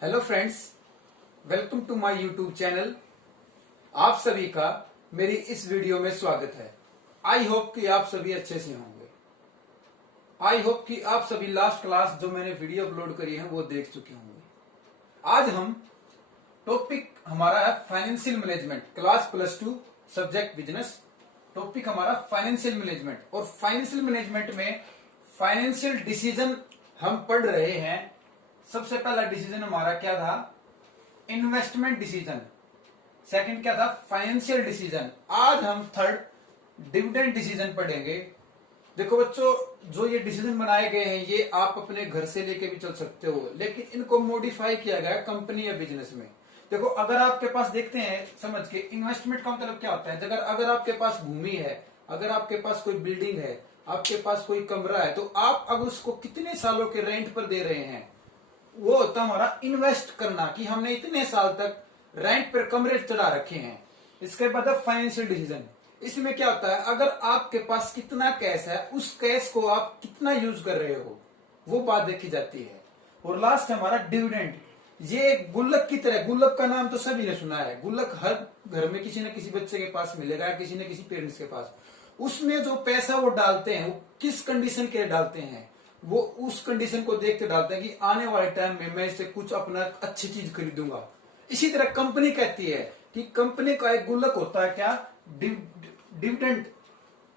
Hello friends, welcome to my YouTube channel. आप सभी का मेरी इस वीडियो में स्वागत है। आई होप कि आप सभी अच्छे से होंगे। आई होप कि आप सभी लास्ट क्लास जो मैंने वीडियो अपलोड करी है वो देख चुके होंगे। आज हम टॉपिक हमारा है financial management, class +2 subject business. Topic हमारा फाइनेंशियल मैनेजमेंट, और फाइनेंशियल मैनेजमेंट में फाइनेंशियल डिसीजन हम पढ़ रहे हैं। सबसे पहला डिसीजन हमारा क्या था? Investment decision. सेकंड क्या था? Financial decision. आज हम थर्ड डिविडेंड डिसीजन पढ़ेंगे। देखो बच्चों, जो ये डिसीजन बनाए गए हैं ये आप अपने घर से लेके भी चल सकते हो, लेकिन इनको मॉडिफाई किया गया कंपनी या बिजनेस में। देखो, अगर आपके पास देखते हैं समझ के, इन्वेस्टमेंट का मतलब क्या होता है? अगर आपके पास भूमि है, अगर आपके पास कोई बिल्डिंग है, आपके पास कोई कमरा है, तो आप अब उसको कितने सालों के रेंट पर दे रहे हैं, वो होता हमारा इन्वेस्ट करना, कि हमने इतने साल तक रेंट पर कमरे चढ़ा रखे हैं। इसके बाद फाइनेंशियल डिसीजन। इसमें क्या होता है? अगर आपके पास कितना कैश है, उस कैश को आप कितना यूज कर रहे हो, वो बात देखी जाती है। और लास्ट हमारा डिविडेंड। ये गुल्लक की तरह, गुल्लक का नाम तो सभी ने सुना है। गुल्लक हर घर में किसी न किसी बच्चे के पास मिलेगा, किसी न किसी पेरेंट्स के पास। उसमें जो पैसा वो डालते हैं, वो किस कंडीशन के लिए डालते हैं? वो उस कंडीशन को देखते डालते हैं कि आने वाले टाइम में मैं इससे कुछ अपना अच्छी चीज खरीदूंगा। इसी तरह कंपनी कहती है कि कंपनी का एक गुल्लक होता है क्या? डिविडेंड,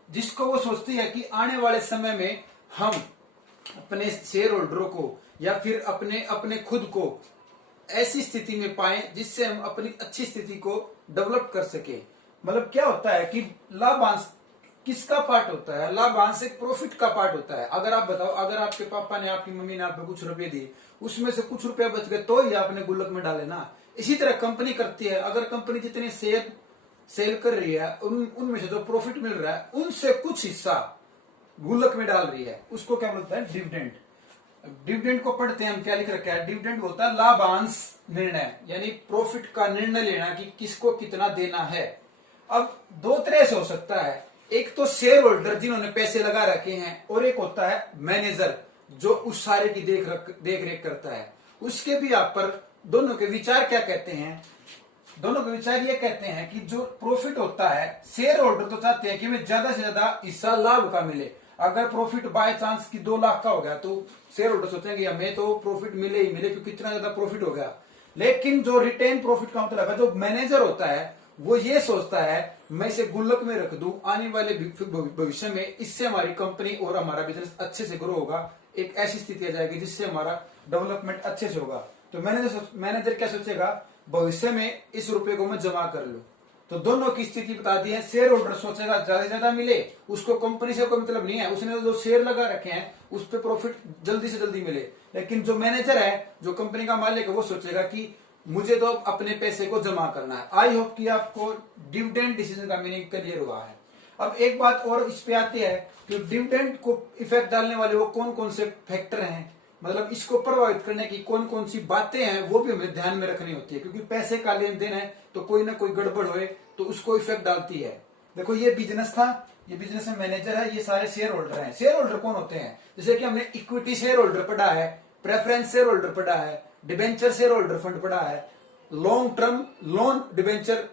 जिसको वो सोचती है कि आने वाले समय में हम अपने शेयर होल्डरों को या फिर अपने खुद को ऐसी स्थिति में पाए जिससे हम अपनी अच्छी स्थिति को डेवलप कर सके। मतलब क्या होता है कि लाभांश किसका पार्ट होता है? लाभांश एक प्रॉफिट का पार्ट होता है। अगर आप बताओ, अगर आपके पापा ने, आपकी मम्मी ने आपको कुछ रुपए दिए, उसमें से कुछ रुपए बच गए तो ही आपने गुल्लक में डाले ना। इसी तरह कंपनी करती है। अगर कंपनी जितने शेयर सेल कर रही है, उनमें से जो प्रॉफिट मिल रहा है उनसे कुछ हिस्सा गुल्लक में डाल रही है, उसको क्या बोलता है? डिविडेंड। डिविडेंड को पढ़ते हैं हम, क्या लिख रखा है? डिविडेंड बोलता है लाभांश निर्णय, यानी प्रॉफिट का निर्णय लेना कि किसको कितना देना है। अब दो तरह से हो सकता है। एक तो शेयर होल्डर जिन्होंने पैसे लगा रखे हैं, और एक होता है मैनेजर जो उस सारे की देख रेख करता है। उसके भी आप पर दोनों के विचार क्या कहते हैं? दोनों के विचार ये कहते हैं कि जो प्रॉफिट होता है, शेयर होल्डर तो चाहते हैं कि हमें ज्यादा से ज्यादा हिस्सा लाभ का मिले। अगर प्रॉफिट बाय चांस की 2 लाख का हो गया तो शेयर होल्डर सोचेंगे हमें तो प्रॉफिट मिले ही मिले, क्योंकि इतना ज्यादा प्रॉफिट हो गया। लेकिन जो रिटेन प्रॉफिट का मतलब है, जो मैनेजर होता है, वो ये सोचता है मैं इसे गुल्लक में रख दूं, आने वाले भविष्य में इससे हमारी कंपनी और हमारा बिजनेस अच्छे से ग्रो होगा, एक ऐसी स्थिति आ जाएगी जिससे हमारा डेवलपमेंट अच्छे से होगा। तो मैनेजर क्या सोचेगा? भविष्य में इस रुपए को मैं जमा कर लूं। तो दोनों की स्थिति बता दी है। शेयर होल्डर सोचेगा ज्यादा से ज्यादा मिले, उसको कंपनी से कोई मतलब नहीं है, उसने जो शेयर लगा रखे हैं उस पर प्रॉफिट जल्दी से जल्दी मिले। लेकिन जो मैनेजर है, जो कंपनी का मालिक है, वो सोचेगा कि मुझे तो अपने पैसे को जमा करना है। आई होप कि आपको डिविडेंड डिसीजन का मीनिंग क्लियर हुआ है। अब एक बात और इस पे आती है कि डिविडेंड को इफेक्ट डालने वाले वो कौन कौन से फैक्टर हैं, मतलब इसको प्रभावित करने की कौन कौन सी बातें हैं, वो भी हमें ध्यान में रखनी होती है। क्योंकि पैसे का लेन देन है, तो कोई ना कोई गड़बड़ होए तो उसको इफेक्ट डालती है। देखो, ये बिजनेस था, ये बिजनेस में मैनेजर है, ये सारे शेयर होल्डर हैं। शेयर होल्डर कौन होते हैं? जैसे कि हमने इक्विटी शेयर होल्डर पढ़ा है, प्रेफरेंस शेयर होल्डर पढ़ा है, डिबेंचर शेयर होल्डर फंड पढ़ा है, लॉन्ग टर्म लोन डिबेंचर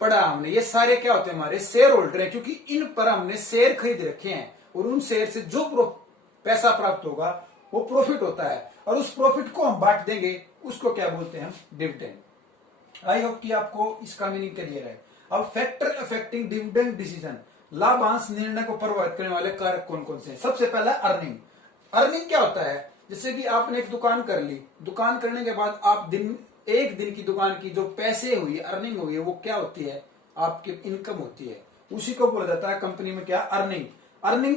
पढ़ा हमने। ये सारे क्या होते हैं? हमारे शेयर होल्डर हैं, क्योंकि इन पर हमने शेयर खरीद रखे हैं, और उन शेयर से जो पैसा प्राप्त होगा वो प्रॉफिट होता है, और उस प्रॉफिट को हम बांट देंगे, उसको क्या बोलते हैं? हम डिविडेंड। आई होप कि आपको इसका मीनिंग क्लियर है। अब फैक्टर अफेक्टिंग डिविडेंड डिसीजन, लाभांश निर्णय को प्रभावित करने वाले कारक कौन कौन से हैं? सबसे पहला अर्निंग। अर्निंग क्या होता है? जैसे कि आपने एक दुकान कर ली, दुकान करने के बाद आप एक दिन की दुकान की जो पैसे हुई, अर्निंग हुई है, वो क्या होती है? आपकी इनकम होती है। उसी को बोला जाता है कंपनी में क्या? अर्निंग। अर्निंग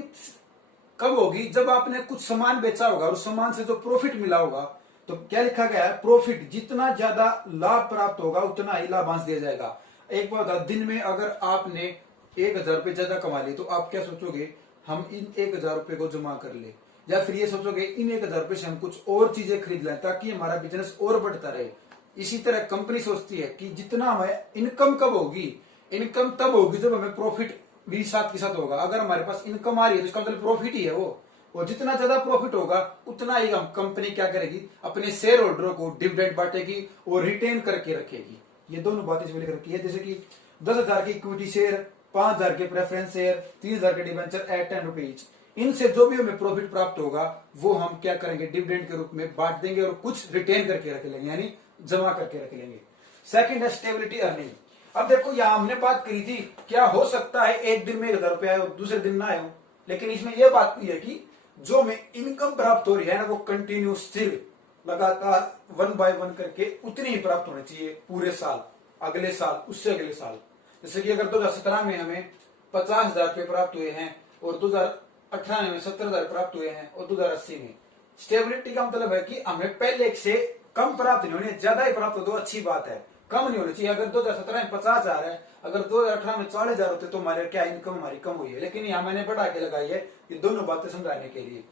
कब होगी? जब आपने कुछ सामान बेचा होगा और उस सामान से जो प्रॉफिट मिला होगा, तो क्या लिखा गया है? प्रॉफिट। जितना ज्यादा लाभ प्राप्त होगा उतना ही लाभांश दिया जाएगा। एक बात, दिन में अगर आपने 1,000 रुपये ज्यादा कमा लिए, तो आप क्या सोचोगे? हम इन 1,000 रुपये को जमा कर ले, या फिर ये सोचोगे इन 1,000 रुपये से हम कुछ और चीजें खरीद लें ताकि हमारा बिजनेस और बढ़ता रहे। इसी तरह कंपनी सोचती है कि जितना हमें इनकम कब होगी? इनकम तब होगी जब हमें प्रॉफिट भी साथ के साथ होगा। अगर हमारे पास इनकम आ रही है तो इसका मतलब प्रॉफिट ही है वो। और जितना ज्यादा प्रॉफिट होगा उतना ही हम कंपनी क्या करेगी, अपने शेयर होल्डरों को डिविडेंड बांटेगी और रिटेन करके रखेगी। ये दोनों बातें इसमें लिख रखी है। जैसे कि 10,000 के इक्विटी शेयर, 5,000 के प्रेफरेंस शेयर, 30,000 के डिवेंचर एट 10 रुपीज, इनसे जो भी हमें प्रॉफिट प्राप्त होगा वो हम क्या करेंगे, डिविडेंड के रूप में बांट देंगे और कुछ रिटेन करके रख लेंगे, यानी जमा करके रख लेंगे। सेकंड है स्टेबिलिटी अर्निंग। अब देखो यहां हमने बात करी थी, क्या हो सकता है एक दिन में 1,000 रुपया आए और दूसरे दिन ना आए हो, लेकिन इसमें यह बात भी है कि जो हमें इनकम प्राप्त हो रही है ना, वो कंटिन्यू स्थिर लगातार 1 बाय 1 करके उतनी ही प्राप्त होनी चाहिए पूरे साल, अगले साल, उससे अगले साल। जैसे कि अगर 2017 में हमें 50,000 रुपये प्राप्त हुए हैं और 2018 में 70,000 प्राप्त हुए हैं और 2080 में, स्टेबिलिटी का मतलब है कि हमें पहले से कम प्राप्त नहीं होनी, ज्यादा ही प्राप्त हो तो अच्छी बात है, कम नहीं होनी चाहिए। अगर 2017 में 50,000 है, अगर 2018 में 40,000 होते तो हमारे क्या इनकम हमारी कम हुई है, लेकिन यहाँ मैंने बढ़ा के लगाई है ये दोनों बातें समझाने के लिए।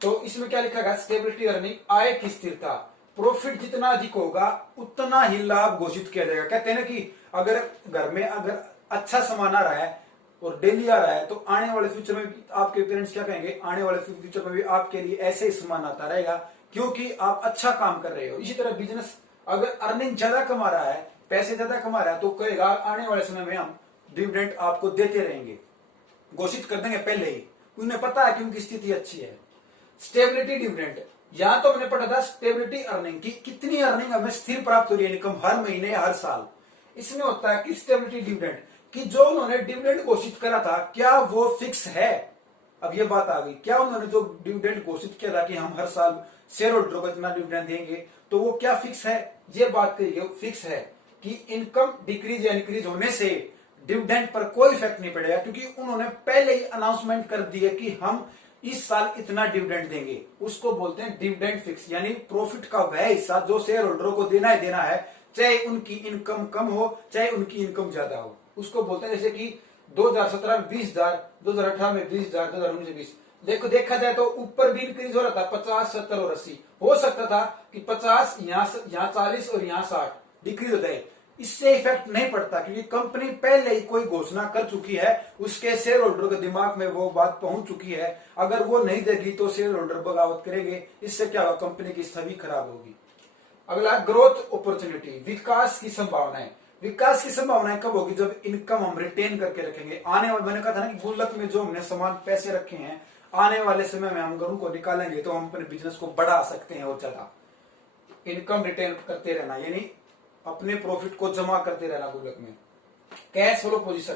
तो इसमें क्या लिखा गया, स्टेबिलिटी अर्निंग, आय की स्थिरता। प्रॉफिट जितना अधिक होगा उतना ही लाभ घोषित किया जाएगा। कहते हैं ना कि अगर घर में अगर अच्छा सामान आ रहा है और डेली आ रहा है तो आने वाले फ्यूचर में आपके पेरेंट्स क्या कहेंगे, आने वाले फ्यूचर में भी आपके लिए ऐसे ही सामान आता रहेगा क्योंकि आप अच्छा काम कर रहे हो। इसी तरह बिजनेस अगर अर्निंग ज्यादा कमा रहा है, पैसे ज्यादा कमा रहा है, तो कहेगा आने वाले समय में हम डिविडेंड आपको देते रहेंगे, घोषित कर देंगे पहले ही, उन्हें पता है कि उनकी स्थिति अच्छी है। स्टेबिलिटी डिविडेंड, यहां तो हमने पढ़ा था स्टेबिलिटी अर्निंग की, कितनी अर्निंग हमें स्थिर प्राप्त हो रही है, इनकम हर महीने हर साल। इसमें होता है कि स्टेबिलिटी डिविडेंड कि जो उन्होंने डिविडेंड घोषित करा था क्या वो फिक्स है। अब ये बात आ गई, क्या उन्होंने जो डिविडेंड घोषित किया था कि हम हर साल शेयर होल्डरों को इतना डिविडेंड देंगे, तो वो क्या फिक्स है, ये बात करिए फिक्स है कि इनकम डिक्रीज या इंक्रीज होने से डिविडेंड पर कोई इफेक्ट नहीं पड़ेगा, क्योंकि उन्होंने पहले ही अनाउंसमेंट कर दी है कि हम इस साल इतना डिविडेंड देंगे। उसको बोलते हैं डिविडेंड फिक्स, यानी प्रॉफिट का वह हिस्सा जो शेयर होल्डरों को देना ही देना है, चाहे उनकी इनकम कम हो चाहे उनकी इनकम ज्यादा हो। उसको बोलते हैं, जैसे कि 2017 में 20,000, 2018 में 20,000, 2019 में 20। देखो देखा जाए तो ऊपर भी इंक्रीज हो रहा था, 50, 70 और 80 हो सकता था कि 50 यहाँ 40 और यहाँ 60 डिक्रीज हो जाए। इससे इफेक्ट नहीं पड़ता क्योंकि कंपनी पहले ही कोई घोषणा कर चुकी है, उसके शेयर होल्डर के दिमाग में वो बात पहुंच चुकी है। अगर वो नहीं देगी तो शेयर होल्डर बगावत करेंगे, इससे क्या होगा, कंपनी की छवि खराब होगी। अगला ग्रोथ अपॉर्चुनिटी, विकास की संभावनाएं। विकास की संभावनाएं कब होगी, जब इनकम हम रिटेन करके रखेंगे। आने वाले, मैंने कहा था ना कि गुल्लक में जो हमने सामान पैसे रखे हैं, आने वाले समय में हम उनको निकालेंगे तो हम अपने बिजनेस को बढ़ा सकते हैं और ज्यादा। इनकम रिटेन करते रहना यानी अपने प्रॉफिट को जमा करते रहना गुल्लक में। Cash flow position,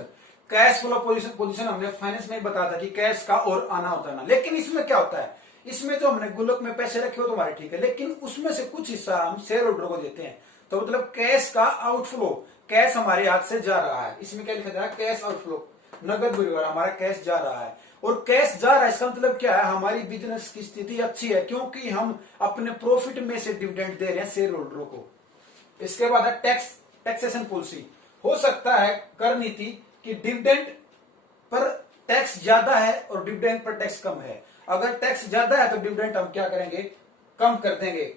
cash flow position हमने फाइनेंस में बताया था कि कैश का और आना होता है ना, लेकिन इसमें क्या होता है, इसमें जो हमने गुल्लक में पैसे रखे हो तो हमारे ठीक है, लेकिन उसमें से कुछ हिस्सा हम शेयर होल्डर को देते हैं, तो मतलब कैश का आउटफ्लो, कैश हमारे हाथ से जा रहा है। इसमें क्या लिखा जा रहा है, कैश आउटफ्लो, नगद बहिर्वाह, हमारा कैश जा रहा है। और कैश जा रहा है इसका मतलब क्या है, हमारी बिजनेस की स्थिति अच्छी है क्योंकि हम अपने प्रॉफिट में से डिविडेंड दे रहे हैं शेयर होल्डरों को। इसके बाद है टैक्सेशन पॉलिसी। हो सकता है कर नीति कि डिविडेंड पर टैक्स ज्यादा है और डिविडेंड पर टैक्स कम है। अगर टैक्स ज्यादा है तो डिविडेंड हम क्या करेंगे, कम कर देंगे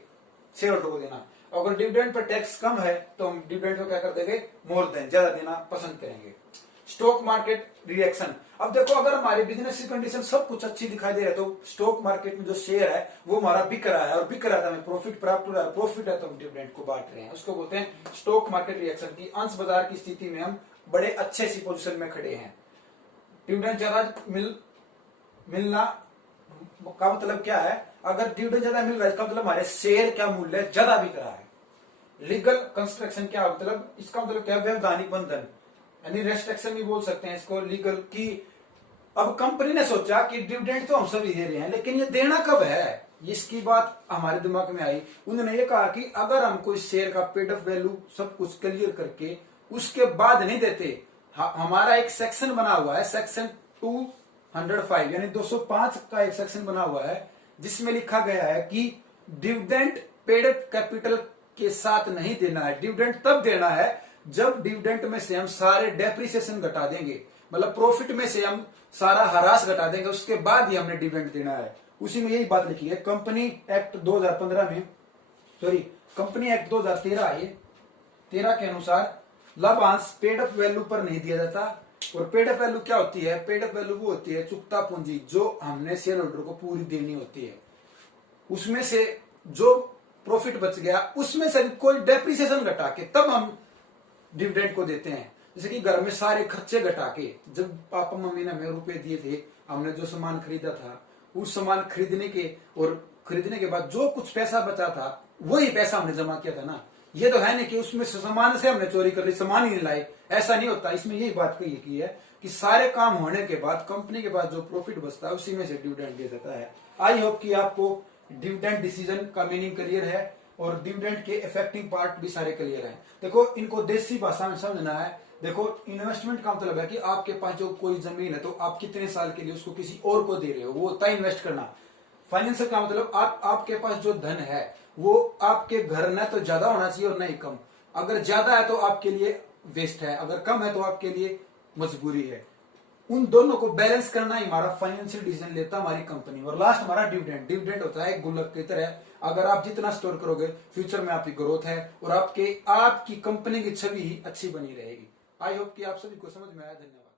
शेयर होल्डर को देना। अगर डिविडेंड पर टैक्स कम है तो हम डिविडेंड को क्या कर देंगे, मोर देन, ज्यादा देना पसंद करेंगे। स्टॉक मार्केट रिएक्शन, अब देखो अगर हमारी बिजनेस की कंडीशन सब कुछ अच्छी दिखाई दे रहा है तो स्टॉक मार्केट में जो शेयर है वो हमारा बिक रहा है और बिक रहा था, हमें प्रॉफिट प्राप्त हो रहा है, प्रॉफिट है तो हम डिविडेंड को बांट रहे हैं। उसको बोलते हैं स्टॉक मार्केट रिएक्शन की अंश बाजार की स्थिति में हम बड़े अच्छे सी पोजीशन में खड़े हैं। डिविडेंड ज्यादा मिलना का मतलब क्या है, अगर डिविडेंड ज्यादा मिल रहा है इसका मतलब हमारे शेयर का मूल्य ज्यादा बिक रहा है। लीगल कंस्ट्रक्शन क्या मतलब, इसका मतलब क्या है, वैधानिक बंधन यानी रेस्ट्रिक्शन भी बोल सकते हैं इसको लीगल की। अब कंपनी ने सोचा कि डिविडेंड तो हम सभी दे रहे हैं लेकिन ये देना कब है, इसकी बात हमारे दिमाग में आई। उन्होंने ये कहा कि अगर हम कोई शेयर का पेड ऑफ वैल्यू सब कुछ क्लियर करके उसके बाद नहीं देते, हमारा एक सेक्शन बना हुआ है, सेक्शन 205 यानी 205 का एक सेक्शन बना हुआ है जिसमें लिखा गया है कि डिविडेंड पेड कैपिटल के साथ नहीं देना है। डिविडेंड तब देना है जब डिविडेंड में से हम सारे डेप्रिसिएशन घटा देंगे, मतलब प्रॉफिट में से हम सारा हरास घटा देंगे, उसके बाद ही हमने डिविडेंड देना है। उसी में यही बात लिखी है। कंपनी एक्ट 2015 में, सॉरी कंपनी एक्ट 2013 है, 13 के अनुसार लाभांश पेड अप वैल्यू पर नहीं दिया जाता, और पेड अप वैल्यू क्या होती है? पेड अप वैल्यू वो होती है चुकता पूंजी जो हमने शेयर होल्डर को पूरी देनी होती है, उसमें से जो प्रॉफिट बच गया उसमें से कोई डेप्रिसिएशन घटा के तब हम डिविडेंड को देते हैं। जैसे कि घर में सारे खर्चे घटा के, जब पापा मम्मी ने हमें रुपए दिए थे, हमने जो सामान खरीदा था, उस सामान खरीदने के बाद जो कुछ पैसा बचा था वही पैसा हमने जमा किया था ना। ये तो है नहीं कि उसमें सामान से हमने चोरी कर ली, सामान ही नहीं लाए, ऐसा नहीं होता। इसमें यही बात कही की है कि सारे काम होने के बाद कंपनी के पास जो प्रॉफिट बचता है उसी में से डिविडेंड दिया जाता है। आई होप कि आपको डिविडेंड डिसीजन का मीनिंग क्लियर है और डिविडेंड के इफेक्टिंग पार्ट भी सारे क्लियर हैं। देखो, इनको देसी भाषा में समझना है। देखो, इन्वेस्टमेंट का मतलब है कि आपके पास जो कोई जमीन है तो आप कितने साल के लिए उसको किसी और को दे रहे हो, वो होता है इन्वेस्ट करना। फाइनेंशियल का मतलब आपके पास जो धन है वो आपके घर न तो ज्यादा होना चाहिए और न ही कम। अगर ज्यादा है तो आपके लिए वेस्ट है, अगर कम है तो आपके लिए मजबूरी है। उन दोनों को बैलेंस करना ही हमारा फाइनेंशियल डिसीजन लेता है हमारी कंपनी। और लास्ट हमारा डिविडेंड। डिविडेंड होता है गुल्लक की तरह, अगर आप जितना स्टोर करोगे फ्यूचर में आपकी ग्रोथ है और आपकी कंपनी की छवि ही अच्छी बनी रहेगी। आई होप कि आप सभी को समझ में आया। धन्यवाद।